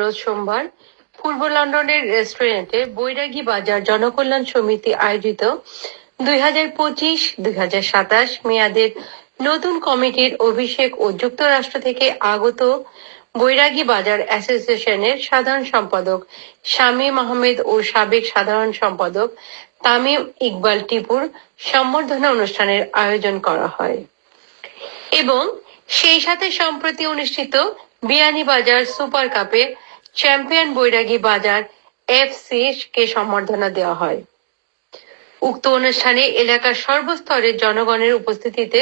রোজ সোমবার পূর্ব লন্ডনের রেস্টুরেন্টে বৈরাগী বাজার জনকল্যাণ সমিতি আয়োজিত 2025-2027 মেয়াদের নতুন কমিটির অভিষেক ও যুক্তরাষ্ট্র থেকে আগত বৈরাগী বাজার অ্যাসোসিয়েশনের সাধারণ সম্পাদক শামীম আহমেদ ও সাবেক সাধারণ সম্পাদক তামিম ইকবাল টিপুর সম্বর্ধনা অনুষ্ঠানের আয়োজন করা হয় এবং সেই সাথে সম্প্রতি অনুষ্ঠিত বিয়ানীবাজার সুপার কাপে চ্যাম্পিয়ন বৈরাগী বাজার এফসি কে সম্বর্ধনা দেওয়া হয়। উক্ত অনুষ্ঠানে এলাকার সর্বস্তরের জনগণের উপস্থিতিতে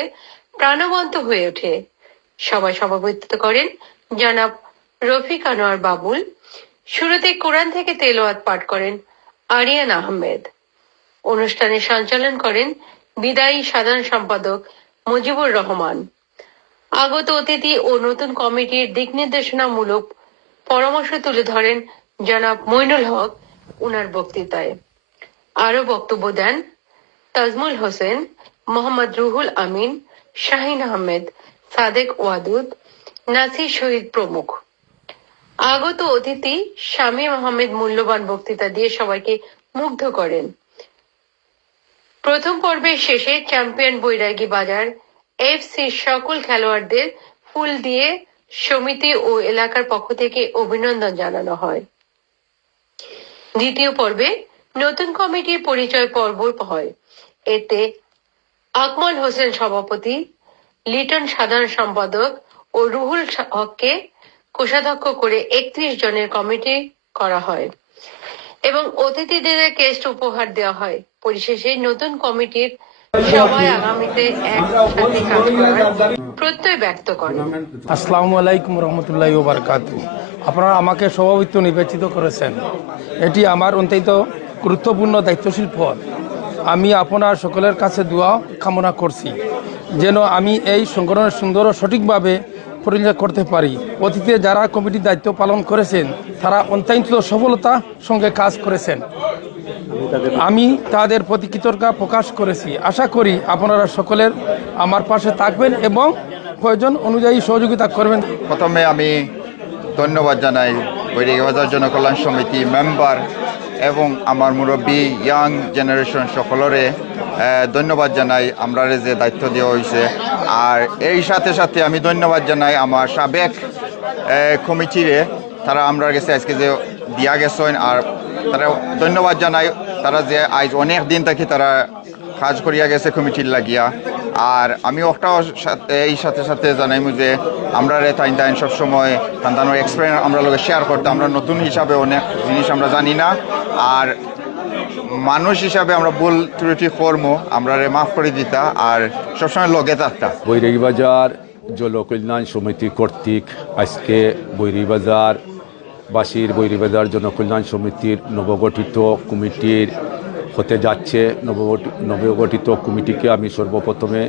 প্রাণবন্ত হয়ে ওঠে। সভায় সভাপতিত্ব করেন জনাব রফিক আনোয়ার বাবুল। শুরুতে কোরআন থেকে তেলাওয়াত পাঠ করেন আরিয়ান আহমেদ। অনুষ্ঠানে সঞ্চালন করেন বিদায়ী সাধারণ সম্পাদক মুজিবুর রহমান। আগত অতিথি ও নতুন কমিটির দিক নির্দেশনামূলক পরামর্শ তুলে ধরেন জনাব মইনুল হক উনার বক্তৃতায়। আরো বক্তব্য দেন তাজমুল হোসেন, মোহাম্মদ রুহুল আমিন, শাহিন আহমেদ, সাদেক ওয়াদুদ, নাসির শহীদ প্রমুখ। আগত অতিথি শামীম আহমেদ মূল্যবান বক্তৃতা দিয়ে সবাইকে মুগ্ধ করেন। প্রথম পর্বের শেষে চ্যাম্পিয়ন বৈরাগী বাজার এফসির সকল খেলোয়াড়দের ফুল দিয়ে সমিতি ও এলাকার পক্ষ থেকে অভিনন্দন জানানো হয়। দ্বিতীয় পর্বে নতুন কমিটির পরিচয় পর্ব হয়। এতে আকমল হোসেন সভাপতি, লিটন সাধারণ সম্পাদক ও রুহুল হককে কোষাধ্যক্ষ করে 31 জনের কমিটি করা হয় এবং অতিথিদের কেস্ট উপহার দেওয়া হয়। পরিশেষে নতুন কমিটির সবাই আগামীতে একসাথে কাজ করার প্রত্যয় ব্যক্ত করেন। আসসালামু আলাইকুম রহমতুল্লাহি ওয়া বারাকাতুহু। আপনারা আমাকে সভাপতি নির্বাচিত করেছেন। এটি আমার অত্যন্ত গুরুত্বপূর্ণ দায়িত্বশীল পদ। আমি আপনার সকলের কাছে দোয়া কামনা করছি যেন আমি এই সংগঠনের সুন্দর ও সঠিকভাবে পরিচালনা করতে পারি। অতীতে যারা কমিটির দায়িত্ব পালন করেছেন তারা অত্যন্ত সফলতার সঙ্গে কাজ করেছেন। আমি তাদের প্রতি কৃতজ্ঞতা প্রকাশ করেছি। আশা করি আপনারা সকলের আমার পাশে থাকবেন এবং প্রয়োজন অনুযায়ী সহযোগিতা করবেন। প্রথমে আমি ধন্যবাদ জানাই বৈরাগী বাজার জনকল্যাণ সমিতি মেম্বার এবং আমার মুরব্বী ইয়াং জেনারেশন সকলরে ধন্যবাদ জানাই আমরা যে দায়িত্ব দেওয়া হয়েছে। আর এই সাথে সাথে আমি ধন্যবাদ জানাই আমার সাবেক কমিটিরে, তারা আমরা কাছে আজকে যে দিয়া গেছেন। আর তারা ধন্যবাদ জানাই তারা যে আজ অনেক দিন থেকে তারা কাজ করিয়া গেছে কমিটির লাগিয়া। আর আমি ওটাও এই সাথে সাথে জানাইম যে আমরা তাইন সবসময় তান্তানোর এক্সপিরিয়েন্স আমরা লোকে শেয়ার করতাম। আমরা নতুন হিসাবে অনেক জিনিস আমরা জানি না, আর মানুষ হিসাবে আমরা ভুল ত্রুটি কর্ম আমরা মাফ করে দিতা আর সবসময় লগে থাকতাম। বৈরাগী বাজার জনকল্যাণ সমিতি কর্তৃক আজকে বৈরাগী বাজার বাসীর বৈরাগী বাজার জনকল্যাণ সমিতির নবগঠিত কমিটির হতে যাচ্ছে। নবগঠিত কমিটিকে আমি সর্বপ্রথমে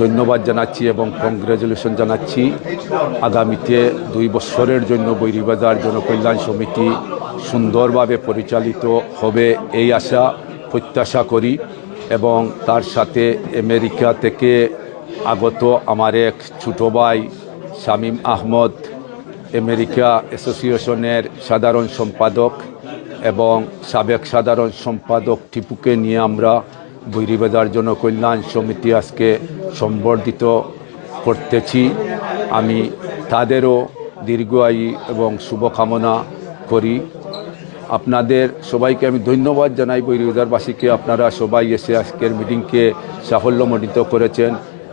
ধন্যবাদ জানাচ্ছি এবং কংগ্রেচুলেশন জানাচ্ছি। আগামীতে 2 বছরের জন্য বৈরাগী বাজার জনকল্যাণ সমিতি সুন্দরভাবে পরিচালিত হবে এই আশা প্রত্যাশা করি। এবং তার সাথে আমেরিকা থেকে আগত আমার এক ছোটো ভাই শামীম আহমদ, আমেরিকা অ্যাসোসিয়েশনের সাধারণ সম্পাদক, এবং সাবেক সাধারণ সম্পাদক টিপুকে নিয়ে আমরা বৈরাগী বাজার জনকল্যাণ সমিতি আজকে সম্বর্ধিত করতেছি। আমি তাদেরও দীর্ঘায়ু এবং শুভকামনা করি। আপনাদের সবাইকে আমি ধন্যবাদ জানাই। বৈরাগী বাজারবাসীকে আপনারা সবাই এসে আজকের মিটিংকে সাফল্যমণ্ডিত করেছেন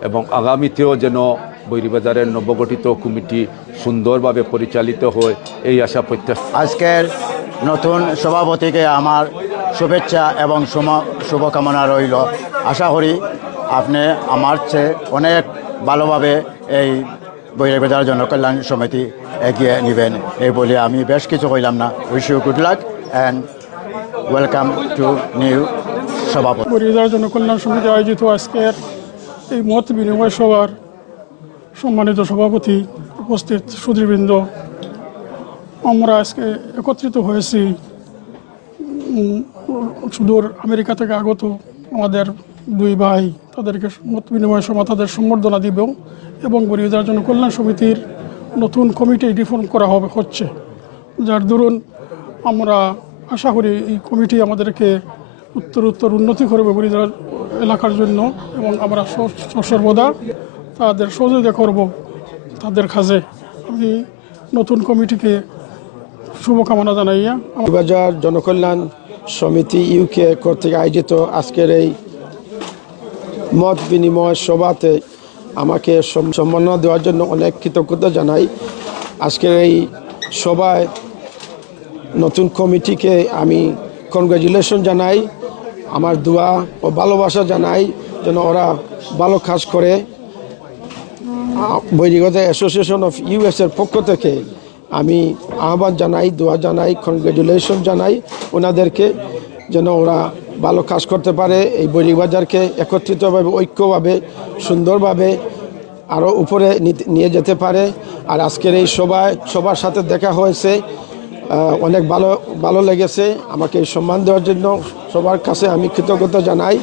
এবং আগামীতেও যেন বৈরাগী বাজারের নবগঠিত কমিটি সুন্দরভাবে পরিচালিত হয় এই আশা প্রত্যাশা। আজকের নতুন সভাপতিকে আমার শুভেচ্ছা এবং শুভকামনা রইল। আশা করি আপনি আমার চেয়ে অনেক ভালোভাবে এই বৈরাগী বাজার জনকল্যাণ সমিতি এগিয়ে নেবেন এই বলে আমি বেশ কিছু কইলাম না। Wish you good luck and welcome to new সভাপতি। বৈরাগী বাজার জনকল্যাণ সমিতি আয়োজিত আজকের এই মত বিনিময় সভার সম্মানিত সভাপতি, উপস্থিত সুধীবৃন্দ, আমরা আজকে একত্রিত হয়েছি সুদূর আমেরিকা থেকে আগত আমাদের 2 ভাই, তাদেরকে মত বিনিময় সভা তাদের সম্বর্ধনা দিব এবং বৈরাগী বাজার জনকল্যাণ সমিতির নতুন কমিটি রিফর্ম করা হচ্ছে। যার দরুন আমরা আশা করি এই কমিটি আমাদেরকে উত্তর উন্নতি করবে বরিশাল এলাকার জন্য, এবং আমরা সর্বদা তাদের সহযোগিতা করব তাদের কাজে। আমি নতুন কমিটিকে শুভকামনা জানাইয়া বাজার জনকল্যাণ সমিতি ইউকে কর্তৃক আয়োজিত আজকের এই মত বিনিময় সভাতে আমাকে সম্মাননা দেওয়ার জন্য অনেক কৃতজ্ঞতা জানাই। আজকের এই সভায় নতুন কমিটিকে আমি কনগ্রাচুলেশন জানাই, আমার দোয়া ও ভালোবাসা জানাই যেন ওরা ভালো কাজ করে। বৈরিগত অ্যাসোসিয়েশন অফ ইউএসের পক্ষ থেকে আমি আহ্বান জানাই, দোয়া জানাই, কনগ্রাচুলেশন জানাই ওনাদেরকে যেন ওরা ভালো কাজ করতে পারে, এই বৈরিবাজারকে একত্রিতভাবে ঐক্যভাবে সুন্দরভাবে আরও উপরে নিয়ে যেতে পারে। আর আজকের এই সবার সাথে দেখা হয়েছে, অনেক ভালো লেগেছে। আমাকে এই সম্মান দেওয়ার জন্য সবার কাছে আমি কৃতজ্ঞতা জানাই।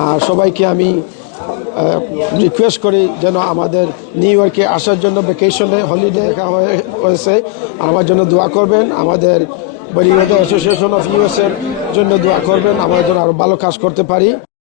আর সবাইকে আমি রিকোয়েস্ট করি যেন আমাদের নিউ ইয়র্কে আসার জন্য ভ্যাকেশনে হলিডে দেখা হয়েছে, আমার জন্য দোয়া করবেন। আমাদের বৈরিবাজার অ্যাসোসিয়েশন অফ ইউএসের জন্য দোয়া করবেন, আমরা যেন আরও ভালো কাজ করতে পারি।